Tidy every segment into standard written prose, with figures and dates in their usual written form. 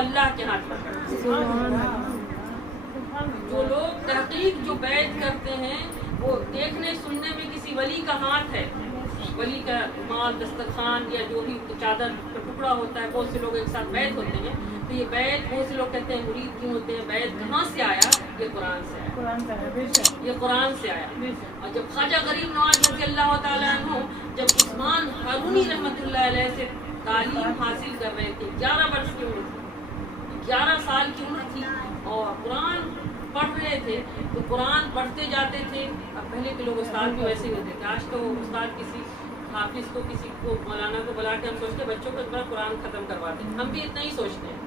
اللہ کے ہاتھ پکڑ ہے۔ جو لوگ تحقیق جو بیعت کرتے ہیں وہ دیکھنے سننے میں کسی ولی کا ہاتھ ہے، ولی کا مال دسترخوان یا جو بھی چادر کا ٹکڑا ہوتا ہے، بہت سے لوگ ایک ساتھ بیعت ہوتے ہیں، تو یہ بیعت بہت سے لوگ کہتے ہیں مرید کیوں ہوتے ہیں، بیعت کہاں سے آیا؟ یہ قرآن سے آیا، یہ قرآن سے آیا۔ اور جب خواجہ غریب نواز رضی اللہ تعالیٰ عنہ جب عثمان ہارونی رحمۃ اللہ علیہ سے تعلیم حاصل کر رہے تھے، 11 برس کی عمر تھی، 11 سال کی عمر تھی، اور قرآن پڑھ رہے تھے، تو قرآن پڑھتے جاتے تھے۔ اب پہلے کے لوگ استاد بھی ویسے ہی ہوتے تھے، آج تو استاد کسی حافظ کو کسی کو مولانا کو بلا کے ہم سوچتے ہیں بچوں کو ایک بار قرآن ختم کروا دیں، ہم بھی اتنا ہی سوچتے ہیں،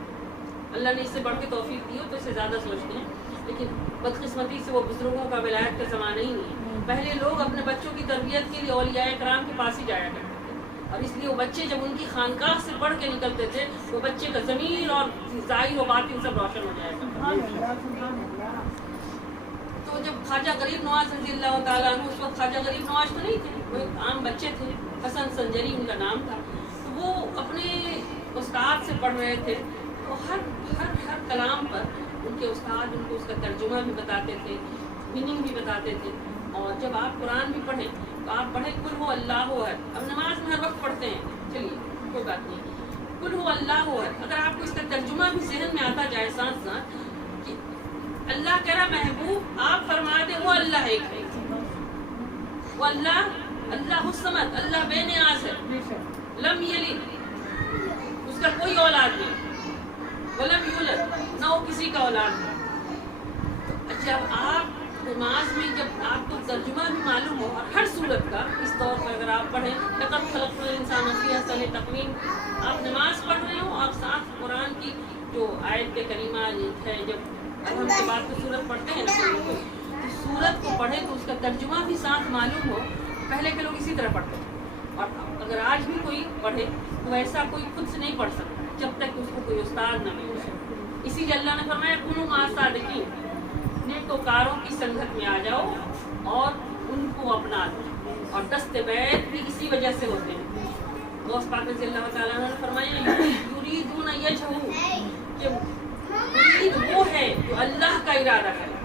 اللہ نے اس سے بڑھ کے توفیق دی ہو تو اس سے زیادہ سوچتے ہیں، لیکن بدقسمتی سے وہ بزرگوں کا ولایت کا زمانہ ہی نہیں ہے۔ پہلے لوگ اپنے بچوں کی تربیت کے لیے اولیاء کرام کے پاس ہی جایا کرتے تھے، اور اس لیے وہ بچے جب ان کی خانقاہ سے پڑھ کے نکلتے تھے وہ بچے کا ضمیر اور ظاہر و باطن سب روشن ہو جایا کرتا۔ تو جب خواجہ غریب نواز رضی اللہ تعالیٰ عنہ، اس وقت خواجہ غریب نواز تو نہیں تھے، وہ ایک عام بچے تھے، حسن سنجری ان کا نام تھا، تو وہ اپنے استاد سے پڑھ رہے تھے، تو ہر کلام پر ان کے استاد ان کو اس کا ترجمہ بھی بتاتے تھے، میننگ بھی بتاتے تھے۔ اور جب آپ قرآن بھی پڑھیں تو آپ پڑھیں قل هو اللہ احد، اب نماز میں ہر وقت پڑھتے ہیں، چلیے کوئی بات نہیں، قل هو اللہ احد، اگر آپ کو اس کا ترجمہ بھی ذہن میں آتا جائے ساتھ ساتھ کہ اللہ کہہ رہا محبوب آپ فرما دیں وہ اللہ ایک ہے، وہ اللہ الصمد، اللہ بے نیاز ہے، لم یلد، اس کا کوئی اولاد نہیں، ولم یولد، نہ وہ کسی کا اولاد ہے۔ تو جب آپ نماز میں جب آپ کو ترجمہ بھی معلوم ہو اور ہر صورت کا اس طور پر اگر آپ پڑھیں لقد خلقنا الانسان فی احسن تقویم، آپ نماز پڑھ رہے ہو اور ساتھ قرآن کی جو آیت کریمہ ہے، جب ہم کے بعد تو سورت پڑھتے ہیں نا، تو سورت کو پڑھے تو اس کا ترجمہ بھی ساتھ معلوم ہو۔ پہلے کے لوگ اسی طرح پڑھتے ہیں، اور اگر آج بھی کوئی پڑھے تو ایسا کوئی خود سے نہیں پڑھ سکتا جب تک اس کو کوئی استاد نہ مل جائے۔ اسی لیے اللہ نے فرمایا کونوا مع الصادقین، نیکوکاروں کی سنگت میں آ جاؤ اور ان کو اپنا دو، اور دست بیعت بھی اسی وجہ سے ہوتے ہیں۔ غوث پاک رضی اللہ تعالیٰ عنہ نے فرمایا یریدون یجہوا، کہ مرید وہ ہے جو اللہ کا ارادہ کرے،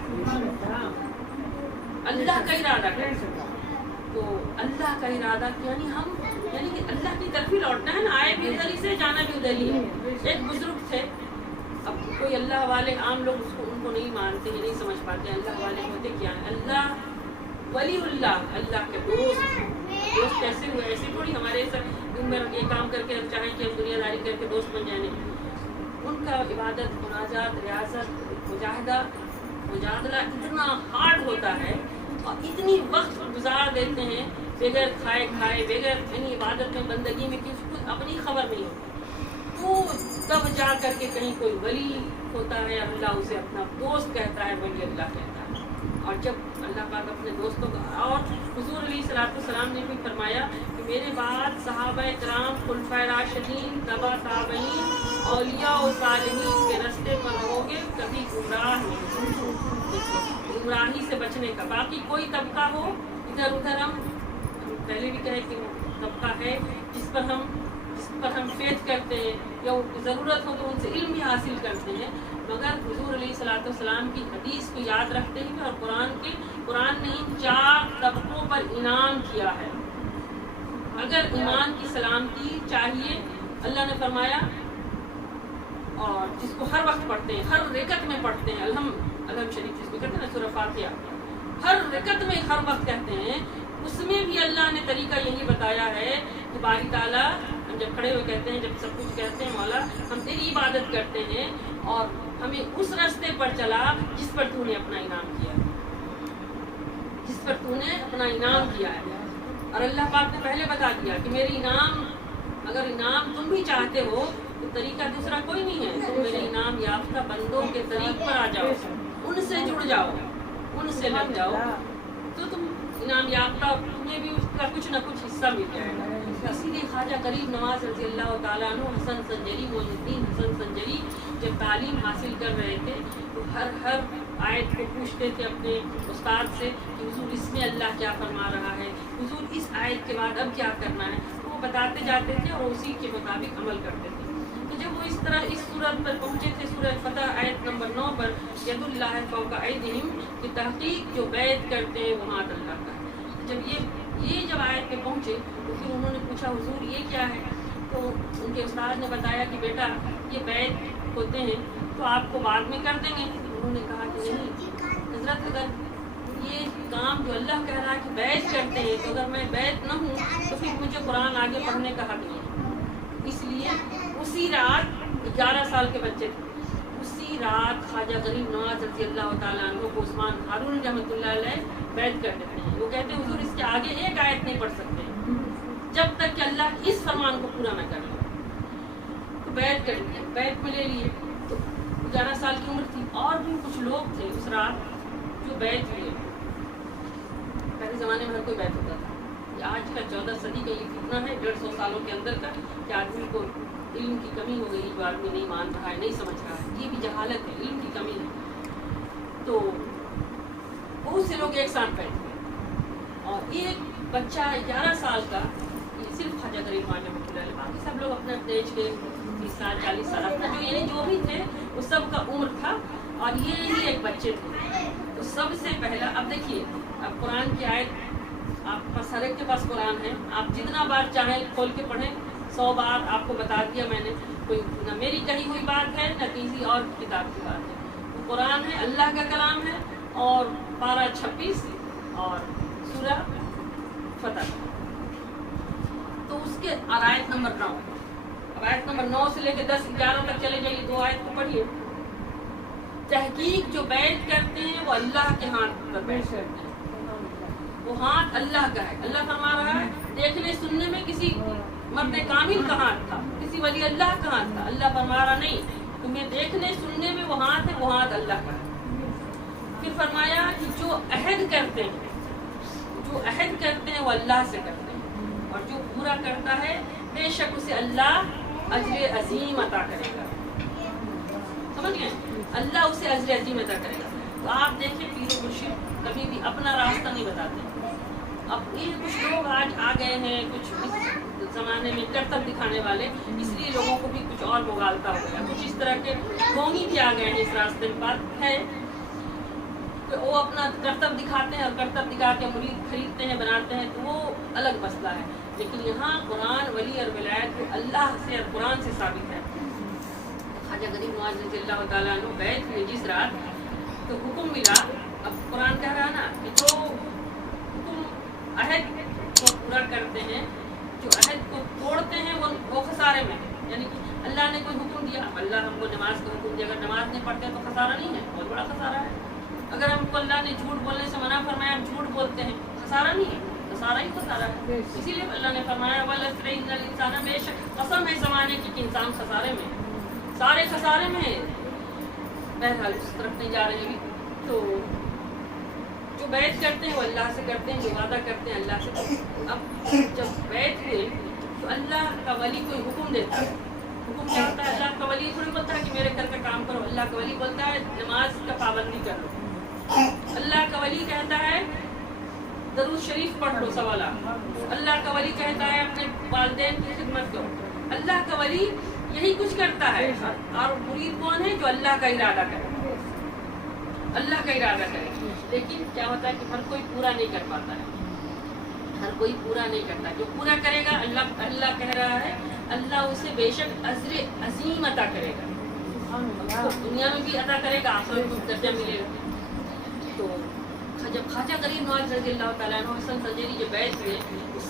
اللہ کا ارادہ کرے، تو اللہ کا ارادہ یعنی کہ اللہ کی طرف ہی لوٹنا ہے نا، آئے بھی ادھر ہی سے جانا بھی ادھر ہی ہے۔ ایک بزرگ تھے، اب کوئی اللہ والے عام لوگ ان کو نہیں مانتے ہیں، نہیں سمجھ پاتے اللہ والے ہوتے کیا ہیں۔ اللہ ولی اللہ کے دوست کیسے ہوئے؟ ایسے تھوڑی ہمارے سب دن میں یہ کام کر کے ہم چاہیں کہ ہم دنیا داری کر کے دوست بن جائیں، ان کا عبادت، مناجات، ریاضت، مجادلہ اتنا ہارڈ ہوتا ہے اور اتنی وقت گزار دیتے ہیں بغیر کھائے بغیر یعنی عبادت میں بندگی میں کہ اس کو اپنی خبر نہیں ہوتی، تو تب جا کر کے کہیں کوئی ولی ہوتا ہے، اللہ اسے اپنا دوست کہتا ہے، ولی اللہ کہتا ہے۔ اور جب اللہ پاک اپنے دوستوں کا، اور حضور علیہ الصلوۃ والسلام نے بھی فرمایا کہ میرے بعد صحابہ کرام، خلفائے راشدین، تبع تابعین، اولیاء و صالحین کے راستے پر رہو گے، کبھی گمراہ نہیں، گمراہی سے بچنے کا۔ باقی کوئی طبقہ ہو ادھر ادھر، ہم پہلے بھی کہے کہ طبقہ ہے جس پر ہم فیض کرتے ہیں یا ضرورت ہو تو ان سے علم بھی حاصل کرتے ہیں، مگر حضور علیہ الصلوۃ والسلام کی حدیث کو یاد رکھتے ہیں اور قرآن نے ان 4 طبقوں پر انعام کیا ہے۔ اگر ایمان کی سلامتی چاہیے، اللہ نے فرمایا، اور جس کو ہر وقت پڑھتے ہیں، ہر رکعت میں پڑھتے ہیں، الحم شریف جس کو کہتے ہیں نا، سورہ فاتحہ، ہر رکعت میں ہر وقت کہتے ہیں، اس میں بھی اللہ نے طریقہ یہی بتایا ہے کہ باری تعالیٰ ہم جب کھڑے ہوئے کہتے ہیں، جب سب کچھ کہتے ہیں مولا ہم تیری عبادت کرتے ہیں اور ہمیں اس راستے پر چلا جس پر تو نے اپنا انعام کیا، جس پر تو نے اپنا انعام کیا ہے۔ اور اللہ پاک نے پہلے بتا دیا کہ میرے انعام، اگر انعام تم بھی چاہتے ہو تو طریقہ دوسرا کوئی نہیں ہے، تم میرے انعام یافتہ بندوں کے طریق پر آ جاؤ، ان سے جڑ جاؤ، ان سے لگ جاؤ، تو تم انعام یافتہ، تمہیں بھی اس کا کچھ نہ کچھ حصہ مل جائے گا۔ اسی لیے خواجہ غریب نواز رضی اللہ تعالیٰ عنہ، حسن سنجری، معین الدین حسن سنجری جب تعلیم حاصل کر رہے تھے تو ہر آیت کو پوچھتے تھے اپنے استاد سے کہ حضور اس میں اللہ کیا فرما رہا ہے، حضور اس آیت کے بعد اب کیا کرنا ہے، تو وہ بتاتے جاتے تھے اور اسی کے مطابق عمل کرتے تھے۔ تو جب وہ اس طرح اس صورت پر پہنچے تھے سورہ فتح آیت نمبر 9 پر، ید اللہ فوق ایدیہم، کہ تحقیق جو بیعت کرتے ہیں وہ ہاتھ اللہ کا ہے۔ جب یہ آیت پہ پہنچے تو پھر انہوں نے پوچھا حضور یہ کیا ہے؟ تو ان کے استاد نے بتایا کہ بیٹا یہ بیعت ہوتے ہیں تو آپ کو بعد میں کر دیں گے۔ انہوں نے کہا کہ نہیں حضرت، اگر یہ کام جو اللہ کہہ رہا ہے کہ بیعت کرتے ہیں تو اگر میں بیعت نہ ہوں تو پھر مجھے قرآن آگے پڑھنے کا حق نہیں۔ اس لیے اسی رات 11 سال کے بچے تھے، اسی رات خواجہ غریب نواز رضی اللہ تعالیٰ عنہ کو عثمان ہارون رحمۃ اللہ علیہ بیعت کر دیتے ہیں۔ وہ کہتے ہیں حضور اس کے آگے ایک آیت نہیں پڑھ سکتے جب تک کہ اللہ اس فرمان کو پورا نہ کر لے۔ تو بیعت کر لیے، بیعت میں لے لیے۔ تو 11 سال کی عمر تھی، اور بھی کچھ لوگ تھے اس رات جو بیعت ہوئے۔ پہلے زمانے میں ہر کوئی بیعت ہوتا تھا، یہ آج کا 14 صدی کا یہ فتنہ ہے 150 سالوں کے اندر کا، کہ آدمی کو علم کی کمی ہو گئی، جو آدمی نہیں مان رہا ہے، نہیں سمجھ رہا ہے، یہ بھی جہالت ہے، علم کی کمی ہے۔ تو بہت سے لوگ ایک ساتھ بیٹھے اور ایک بچہ 11 سال کا، صرف خواجہ غریب نواز رحمۃ اللہ علیہ، باقی سب لوگ اپنے اپنے ایج کے 30 سال 40 سال اپنا جو بھی تھے وہ سب کا عمر تھا، اور یہ ہی ایک بچے تھے۔ تو سب سے پہلا اب دیکھیے، اب قرآن کی آیت آپ پاس، ہر ایک کے پاس قرآن ہے، آپ جتنا بار چاہیں کھول کے پڑھیں، 100 بار آپ کو بتا دیا میں نے، کوئی نہ میری کہی ہوئی بات ہے نہ کسی اور کتاب کی بات ہے۔ تو قرآن ہے، اللہ کا کلام ہے، اور پارہ 26 اور سورہ فتح۔ تو اس کے آیت نمبر 9، اب آیت نمبر 9 سے لے کے 10 11 تک چلے جائیے، 2 آیت کو پڑھیے۔ تحقیق جو بیعت کرتے ہیں وہ اللہ کے ہاتھ پر بیعت کرتے ہیں، وہ ہاتھ اللہ کا ہے۔ اللہ فرما رہا ہے دیکھنے سننے میں کسی مرد کامل کا ہاتھ تھا، کسی ولی اللہ کا ہاتھ تھا۔ اللہ فرما رہا نہیں، تمہیں دیکھنے سننے میں وہ ہاتھ ہے، وہ ہاتھ اللہ کا ہے۔ پھر فرمایا کہ جو عہد کرتے ہیں وہ اللہ سے کرتے ہیں، اور جو پورا کرتا ہے بے شک اسے اللہ اجر عظیم عطا کرے گا۔ سمجھ گئے؟ اللہ اسے اجر عظیم عطا کرے گا۔ تو آپ دیکھیں پیر و مرشد کبھی بھی اپنا راستہ نہیں بتاتے۔ اب یہ کچھ لوگ آج آ گئے ہیں، کچھ اس زمانے میں کرتب دکھانے والے، اس لیے لوگوں کو بھی کچھ اور مغالطہ ہو گیا، کچھ اس طرح کے ڈھونگی بھی آ گئے ہیں اس راستے میں۔ بات ہے کہ وہ اپنا کرتب دکھاتے ہیں اور کرتب دکھا کے مرید خریدتے ہیں، بناتے ہیں، تو وہ الگ مسئلہ ہے۔ لیکن یہاں قرآن ولی اور ولایت کو اللہ سے اور قرآن سے ثابت ہے۔ خواجہ غریب نواز رضی اللہ تعالیٰ عنہ بیعت ہوئے جس رات، تو حکم ملا، اب قرآن کہہ رہا نا کہ جو حکم عہد کو پورا کرتے ہیں، جو عہد کو توڑتے ہیں وہ خسارے میں ہے۔ یعنی کہ اللہ نے کوئی حکم دیا، اللہ ہم کو نماز کا حکم دیا، اگر نماز نہیں پڑھتے تو خسارہ نہیں ہے، بہت بڑا خسارہ ہے۔ اگر ہم کو اللہ نے جھوٹ بولنے سے منع فرمایا، ہم جھوٹ بولتے ہیں، خسارہ نہیں ہے، خسارہ ہی خسارہ ہے۔ اسی لیے اللہ نے فرمایا وَالْعَصْرِ إِنَّ الْإِنسَانَ، بے شک قسم ہے زمانے کی کہ انسان خسارے میں ہے، سارے خسارے میں ہے۔ بہرحال اس طرف نہیں جا رہے ہیں۔ تو جو بیعت کرتے ہیں وہ اللہ سے کرتے ہیں، جو وعدہ کرتے ہیں اللہ سے کرتے ہیں۔ اب جب بیعت ہوئے تو اللہ کا ولی کوئی حکم دیتا ہے، حکم کیا ہوتا ہے؟ اللہ کا ولی تھوڑی بولتا ہے کہ میرے گھر کا کام کرو، اللہ کا ولی بولتا ہے نماز کا پابندی کر لو۔ اللہ کا ولی کہتا ہے درود شریف پڑھ لو 1.25۔ اللہ کا ولی کہتا ہے اپنے والدین کی خدمت کرو۔ اللہ کا ولی یہی کچھ کرتا ہے، اور مرید کون ہے؟ جو اللہ کا ارادہ کرے، اللہ کا ارادہ کرے۔ لیکن کیا ہوتا ہے کہ ہر کوئی پورا نہیں کر پاتا ہے، ہر کوئی پورا نہیں کرتا۔ جو پورا کرے گا اللہ کہہ رہا ہے اللہ اسے بے شک اجر عظیم عطا کرے گا، دنیا میں بھی عطا کرے گا، آخرت میں درجہ ملے گا۔ تو جب خواجہ غریب نواز رضی اللہ تعالیٰ عنہ حسن سنجری جو بیعت ہوئے،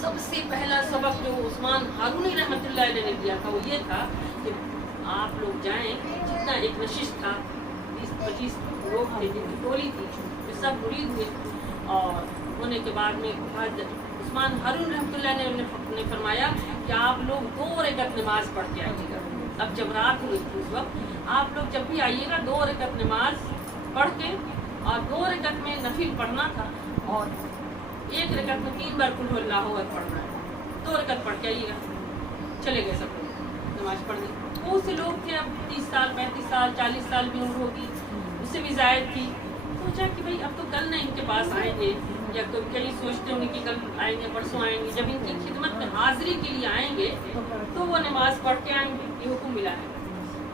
سب سے پہلا سبق جو عثمان ہارونی رحمۃ اللہ علیہ نے دیا تھا وہ یہ تھا کہ آپ لوگ جائیں، جتنا ایک نشست تھا 20-25 لوگ تھے جن کی ٹولی تھی، وہ سب مرید ہوئے، اور ہونے کے بعد میں عثمان ہارون رحمۃ اللہ نے فرمایا کہ آپ لوگ 2 رکعت نماز پڑھ کے آئیے گا۔ اب جب رات ہوئی تھی اس وقت، آپ لوگ جب بھی آئیے گا 2 رکعت نماز پڑھ کے، اور 2 رکعت میں نفل پڑھنا تھا، اور 1 رکعت میں 3 بار قل اللہ اکبر پڑھنا ہے۔ 2 رکعت پڑھ کے آئیے گا۔ چلے گئے سب لوگ نماز پڑھنے۔ بہت سے لوگ تھے، اب 30 سال 35 سال 40 سال بھی عمر ہوگی، اس سے بھی زائد تھی۔ سوچا کہ بھائی اب تو کل نہ ان کے پاس آئیں گے، یا کہیں سوچتے ہوں گے کہ کل آئیں گے پرسوں آئیں گے، جب ان کی خدمت میں حاضری کے لیے آئیں گے تو وہ نماز پڑھ کے آئیں گے، یہ حکم ملا ہے۔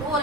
2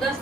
10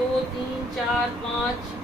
2 3 4 5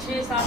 6 7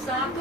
7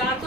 7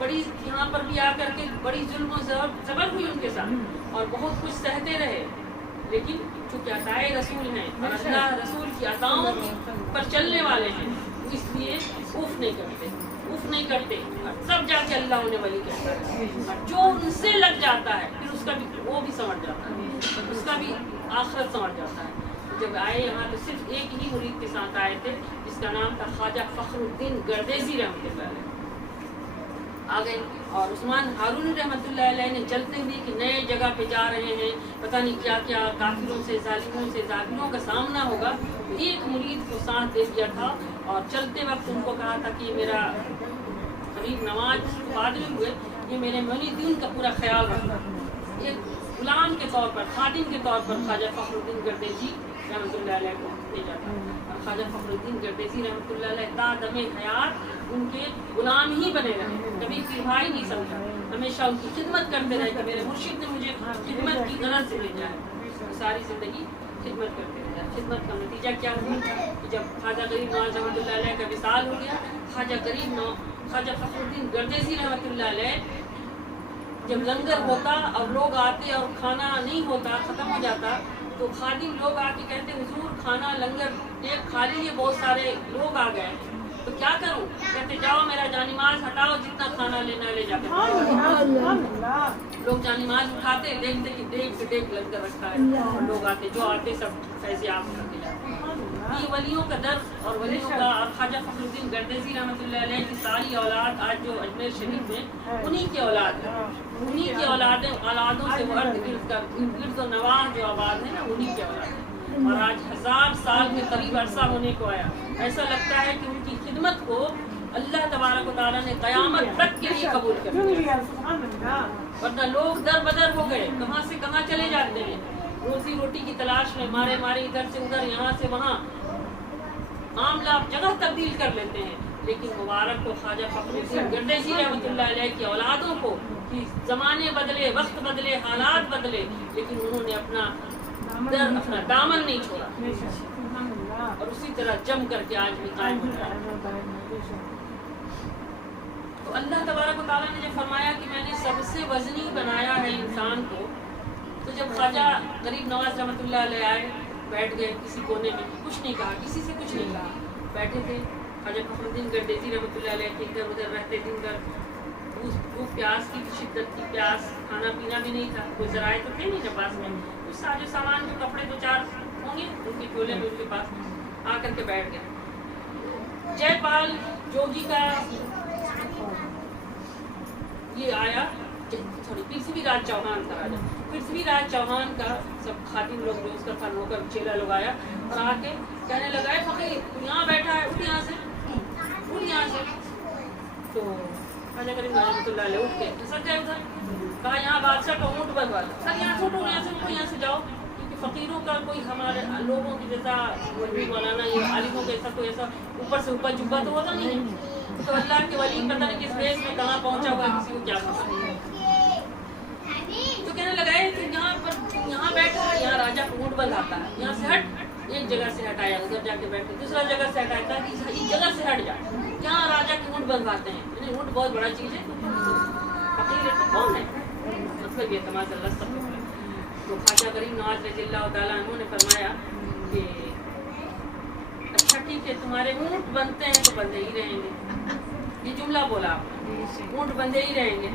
بڑی یہاں پر بھی آ کر کے بڑی ظلم و زبر ہوئی ان کے ساتھ اور بہت کچھ سہتے رہے، لیکن چونکہ عطائے رسول ہیں اور اللہ رسول کی عطاؤں پر چلنے والے ہیں، اس لیے اف نہیں کرتے سب جا کے اللہ انہیں ولی کہتا ہے، اور جو ان سے لگ جاتا ہے پھر اس کا بھی وہ بھی سمجھ جاتا ہے، اس کا بھی آخرت سمجھ جاتا ہے۔ جب آئے یہاں تو صرف ایک ہی مرید کے ساتھ آئے تھے جس کا نام تھا خواجہ فخر الدین گردیزی رحمۃ اللہ علیہ، آ گئے اور عثمان ہارونی رحمۃ اللہ علیہ نے چلتے ہوئے کہ نئے جگہ پہ جا رہے ہیں، پتہ نہیں کیا کیا کافروں سے ظالموں سے ظالموں کا سامنا ہوگا، تو ایک مرید کو ساتھ دے دیا تھا اور چلتے وقت ان کو کہا تھا کہ میرا قریب نماز بعد میں ہوئے، یہ میرے مولیدین کا پورا خیال رکھنا۔ ایک غلام کے طور پر، خادم کے طور پر خواجہ فخر الدین گردیزی رحمۃ اللہ علیہ کو بھیجا تھا، اور خواجہ فخر الدین گردیزی رحمۃ اللہ علیہ تا دم حیات ان کے غلام ہی بنے رہے، کبھی پھر بھائی نہیں سمجھا، ہمیشہ ان کی خدمت کرتے رہے کہ میرے مرشد نے مجھے خدمت کی غرض سے بھیجا ہے، ساری زندگی خدمت کرتے رہے۔ خدمت کا نتیجہ کیا ہوا کہ جب خواجہ غریب نواز رحمۃ اللہ علیہ کا وصال ہو گیا، خواجہ فخر الدین گردیزی رحمۃ اللہ علیہ جب لنگر ہوتا اور لوگ آتے اور کھانا نہیں ہوتا، ختم ہو جاتا، تو خادم لوگ آ کے کہتے حضور کھانا لنگر ایک کھا لیے، بہت سارے لوگ آ گئے تو کیا کروں؟ کہتے جاؤ میرا جانماز ہٹاؤ، جتنا کھانا لینا لے جاتے۔ لوگ جانماز اٹھاتے، دیکھتے کہ دیکھ لنگر رکھا ہے، اور لوگ آتے، جو آتے سب ایسے آپ کرتے جاتے۔ یہ ولیوں کا درد اور ولیوں کا، اور خواجہ فخر الدین گردیزی رحمۃ اللہ علیہ کی ساری اولاد آج جو اجمیر شریف میں انہی کی اولاد ہے، انہی کی اولادوں سے وہ ارد و نواح جو آباد ہے نا، انہی کی اولاد ہے، اور آج 1000 سال کے قریب عرصہ ہونے کو آیا۔ ایسا لگتا ہے کہ ان کی خدمت کو اللہ تبارک و تعالیٰ نے قیامت تک کے لیے قبول کر لیا، ورنہ لوگ در بدر ہو گئے، کہاں سے کہاں چلے جاتے ہیں، روزی روٹی کی تلاش میں مارے ادھر سے ادھر، یہاں سے وہاں، معاملہ جگہ تبدیل کر لیتے ہیں۔ لیکن مبارک کو خواجہ فخر الدین گردیزی رحمۃ اللہ علیہ کی اولادوں کو کہ زمانے بدلے، وقت بدلے، حالات بدلے، لیکن انہوں نے اپنا دامن نہیں چھوڑا، اور اسی طرح جم کر کے آج بھی قائم ہو رہا ہے۔ تو اللہ تبارک و تعالیٰ نے جب فرمایا کہ میں نے سب سے وزنی بنایا ہے انسان کو، تو جب خواجہ غریب نواز رحمۃ اللہ علیہ آئے، بیٹھ گئے کسی کونے میں، کچھ نہیں کہا، کسی سے کچھ نہیں کہا، بیٹھے تھے۔ خواجہ فخر الدین گردیزی رحمۃ اللہ علیہ کے ادھر ادھر رہتے دن بھر، بھوک پیاس کی شدت کی پیاس، کھانا پینا بھی نہیں تھا، کوئی ذرائع تو تھے نہیں پاس میں، کچھ ساجو سامان جو کپڑے دو چار ہوں گے ان کے جھولے میں ان کے پاس آ کر کے بیٹھ گئے۔ جے پال جوگی کا یہ آیا، پرتھوی راج چوہان کا راجا، پرتھوی راج چوہان کا سب خادم لوگ جو اس کا تھا نوکر چیلا لوگ آیا اور آ کے کہنے لگا ہے فقیر تو یہاں بیٹھا ہے، اٹھ یہاں سے، اٹھ یہاں سے۔ تو خواجہ غریب رحمۃ اللہ علیہ اٹھ کے سر گئے ادھر، کہا یہاں بادشاہ کا اونٹ بنوا دو، سر یہاں سے اٹھو، یہاں سے اٹھو، یہاں سے جاؤ، کیونکہ فقیروں کا کوئی ہمارے لوگوں کی جیسا مولانا یا عالموں کے ایسا کوئی ایسا اوپر سے اوپر جبہ تو ہوتا نہیں ہے، تو اللہ کے ولی پتہ نہیں کس بیس میں کہاں پہنچا ہوا ہے، کسی کو کیا پتا۔ تو کہنے لگا ہے کہ یہاں بیٹھا ہے، یہاں راجا کو اونٹ بندھاتا ہے، یہاں سے ہٹ، ایک جگہ سے ہٹایا، ادھر جا کے بیٹھے، دوسرا جگہ سے ہٹایا تاکہ اس جگہ سے ہٹ جائے، یہاں راجا کے اونٹ بندھواتے ہیں، یعنی اونٹ بہت بڑا چیز ہے، فقیر ہے تو کون ہے، مطلب یہ تماز اللہ سب۔ تو خواجہ غریب نواز رضی اللہ تعالیٰ عنہ نے فرمایا کہ اچھا ٹھیک ہے، تمہارے اونٹ بنتے ہیں تو بندے ہی رہیں گے، یہ جملہ بولا آپ نے، اونٹ بندے ہی رہیں گے،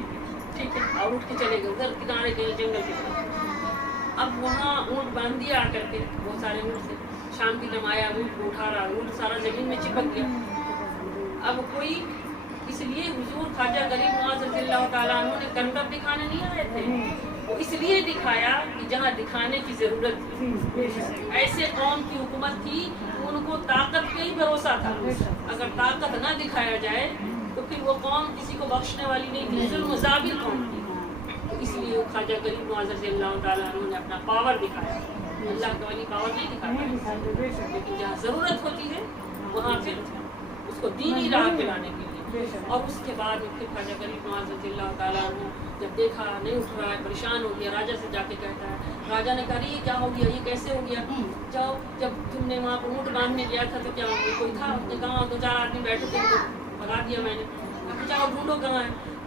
ٹھیک ہے، اور اٹھ کے چلے گئے ادھر کنارے کے جنگل کے طرف۔ اب وہاں اونٹ باندھ دیا آ کر کے، بہت سارے اونٹ تھے، شام کی ٹائم آیا، اونٹ کو اٹھا رہا، اونٹ سارا زمین میں چپک گیا۔ اب کوئی اس لیے حضور خواجہ غریب نواز رضی اللہ تعالیٰ عنہ نے کرتب دکھانے نہیں آئے تھے، وہ اس لیے دکھایا کہ جہاں دکھانے کی ضرورت تھی، ایسے قوم کی حکومت تھی ان کو طاقت پہ ہی بھروسہ تھا، اگر طاقت نہ دکھایا جائے تو پھر وہ قوم کسی کو بخشنے والی نہیں تھی، ظلم و زابر قوم تھی۔ تو اس لیے خواجہ غریب نواز رضی اللہ تعالیٰ عنہ نے اپنا پاور دکھایا، اللہ کا ولی پاور نہیں دکھاتا، لیکن جہاں ضرورت ہوتی ہے وہاں پھر اس کو دینی راہ پہ لانے کے لیے۔ اور اس کے بعد پھر خواجہ غریب نواز رضی اللہ تعالیٰ عنہ جب دیکھا نہیں اٹھ رہا ہے، پریشان ہو گیا، راجا سے جا کے کہتا ہے، راجا نے کہا یہ کیا ہو گیا، یہ کیسے ہو گیا، جاؤ جب تم نے وہاں پر اونٹ باندھنے گیا تھا تو کیا کوئی تھا، اس نے کہا دو چار آدمی بیٹھے تھے، تو بتا دیا میں نے، جاؤ ڈھونڈو کہاں ہے،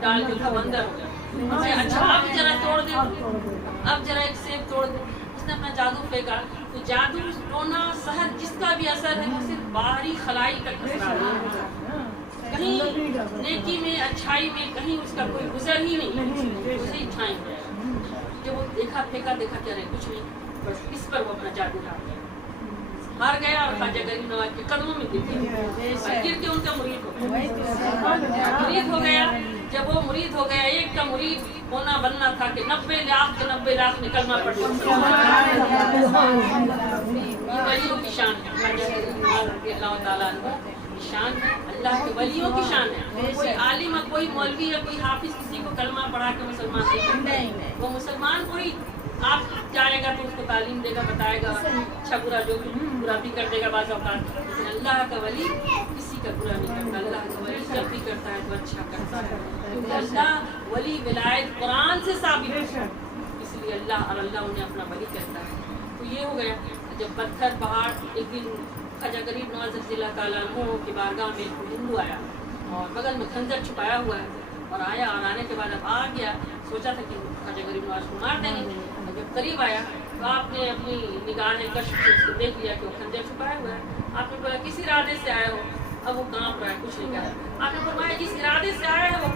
ڈال جو تھا بندر ہو گیا. اچھا اب ذرا توڑ دے, اب ذرا ایک سیب توڑ دے. اس نے اپنا جادو پھینکا تو جادو ٹونا سحر جس کا بھی اثر ہے وہ صرف باہری خلائی تک اثر آ رہا ہے, کہیں نیکی میں اچھائی میں کہیں اس کا کوئی گزر ہی نہیں, اسے ہی چھائیں گے. جب وہ دیکھا پھینکا دیکھا کیا رہے کچھ نہیں, بس اس پر وہ اپنا جادو ڈال گیا, ہار گیا اور خواجہ غریب نواز کے قدموں میں گر گیا, گر کے ان کا مرید ہو گیا. مرید ہو گیا, جب وہ مرید ہو گیا, ایک کا مرید ہونا بننا تھا کہ 90 لاکھ کے 90 لاکھ نے کلمہ پڑھ لیا. یہ ولیوں کی شان ہے, خواجہ غریب نواز رضی اللہ تعالیٰ عنہ کی شان ہے, اللہ کے ولیوں کی شان ہے. کوئی عالم ہے, کوئی مولوی ہے, کوئی حافظ کسی کو کلمہ پڑھا کے مسلمان نہیں, وہ مسلمان کوئی آپ جائے گا تو اس کو تعلیم دے گا, بتائے گا اچھا برا, جو بھی برا بھی کر دے گا بعض اوقات, لیکن اللہ کا ولی کسی کا برا نہیں کرتا. اللہ کا ولی جب بھی کرتا ہے تو اچھا کرتا ہے, کیونکہ اللہ ولی ولایت قرآن سے ثابت ہے, اس لیے اللہ اور اللہ انہیں اپنا ولی کرتا ہے. تو یہ ہو گیا. جب پتھر پہاڑ, ایک دن خواجہ غریب نواز رضی اللہ تعالیٰ عنہ کی بارگاہ میں ہندو آیا اور بغل میں خنجر چھپایا ہوا ہے, اور آیا, اور آنے کے بعد اب آ گیا, سوچا تھا کہ خواجہ غریب نواز کو مار دیں گے. جب قریب آیا تو آپ نے اپنی نگاہیں کشف سے اس کو دیکھ لیا کہ وہ خنجر چھپایا ہوا ہے. آپ نے بولا کس ارادے سے آئے ہو؟ اب وہ کام رہا ہے, کچھ نہیں کہا. آپ نے فرمایا جس ارادے سے آیا ہے وہ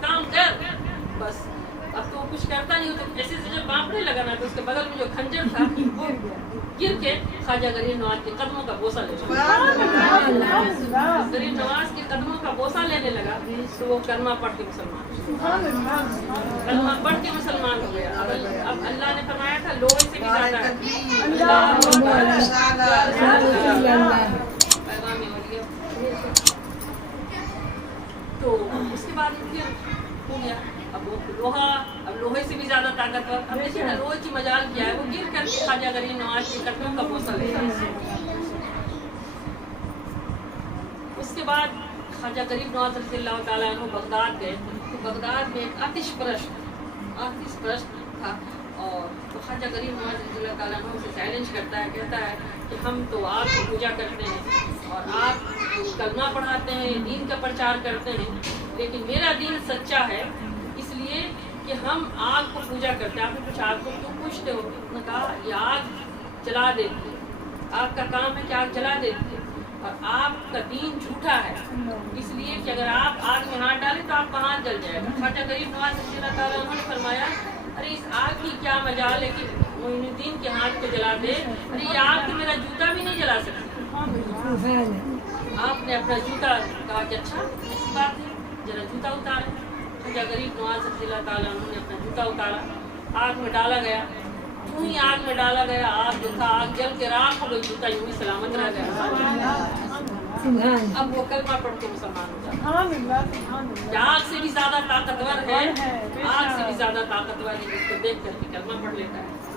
کام کر, بس. اب تو وہ کچھ کرتا نہیں ہو, تو ایسے سے جب کانپنے لگا نا تو اس کے بغل میں جو خنجر تھا وہ گر کے خواجہ غریب نواز کے قدموں کا بوسہ لے لگا. غریب نواز کے قدموں کا بوسہ لینے لگا تو وہ کلمہ پڑھ کے مسلمان, کلمہ پڑھ کے مسلمان ہو گیا. اب اللہ نے فرمایا تھا لوہے سے بھی زیادہ ہے. تو اس کے بعد پھر ہو گیا, اب وہ لوہا, اب لوہے سے بھی زیادہ طاقتور. اب دیکھیے نا لوہے کی مجال کیا ہے, وہ گر کر کے خواجہ غریب نواز کے قدموں کا بوسہ لے گا. اس کے بعد خواجہ غریب نواز رضی اللہ تعالیٰ عنہ بغداد گئے. تو بغداد میں ایک آتش پرست تھا, اور تو خواجہ غریب نواز رضی اللہ تعالیٰ عنہ سے چیلنج کرتا ہے, کہتا ہے کہ ہم تو آپ کی پوجا کرتے ہیں اور آپ کلمہ پڑھاتے ہیں, دین کا پرچار کرتے ہیں, لیکن میرا دین سچا ہے, اس لیے کہ ہم آگ کو پوجا کرتے ہیں. آپ نے کچھ آگ کو کیوں پوچھتے ہو؟ انہوں نے کہا یہ آگ جلا دیتی ہے, آگ کا کام ہے کہ آگ جلا دیتی ہے, اور آپ کا دین جھوٹا ہے, اس لیے کہ اگر آپ آگ میں ہاتھ ڈالیں تو آپ کا ہاتھ جل جائے گا. خواجہ غریب نواز رضی اللہ تعالیٰ عنہ نے فرمایا ارے اس آگ کی کیا مجال ہے کہ معین الدین کے ہاتھ کو جلا دے, ارے یہ آگ تو میرا جوتا بھی نہیں جلا سکتی. آپ نے اپنا جوتا کہا کہ اچھا ایسی بات ہے, ذرا جوتا اتارے. خواجہ غریب نواز رضی اللہ تعالیٰ عنہ نے اپنا جوتا اتارا, آگ میں ڈالا گیا. کیوں ہی آگ میں ڈالا گیا, آگ جو تھا آگ جل کے راکھ ہو گئی, جوتا یوں ہی سلامت رہ گیا. اب وہ کلمہ پڑھ کے مسلمان ہو جاتا. آگ سے بھی زیادہ طاقتور ہے, آگ سے بھی زیادہ طاقتور ہے, جس کو دیکھ کر کے کلمہ پڑھ لیتا ہے.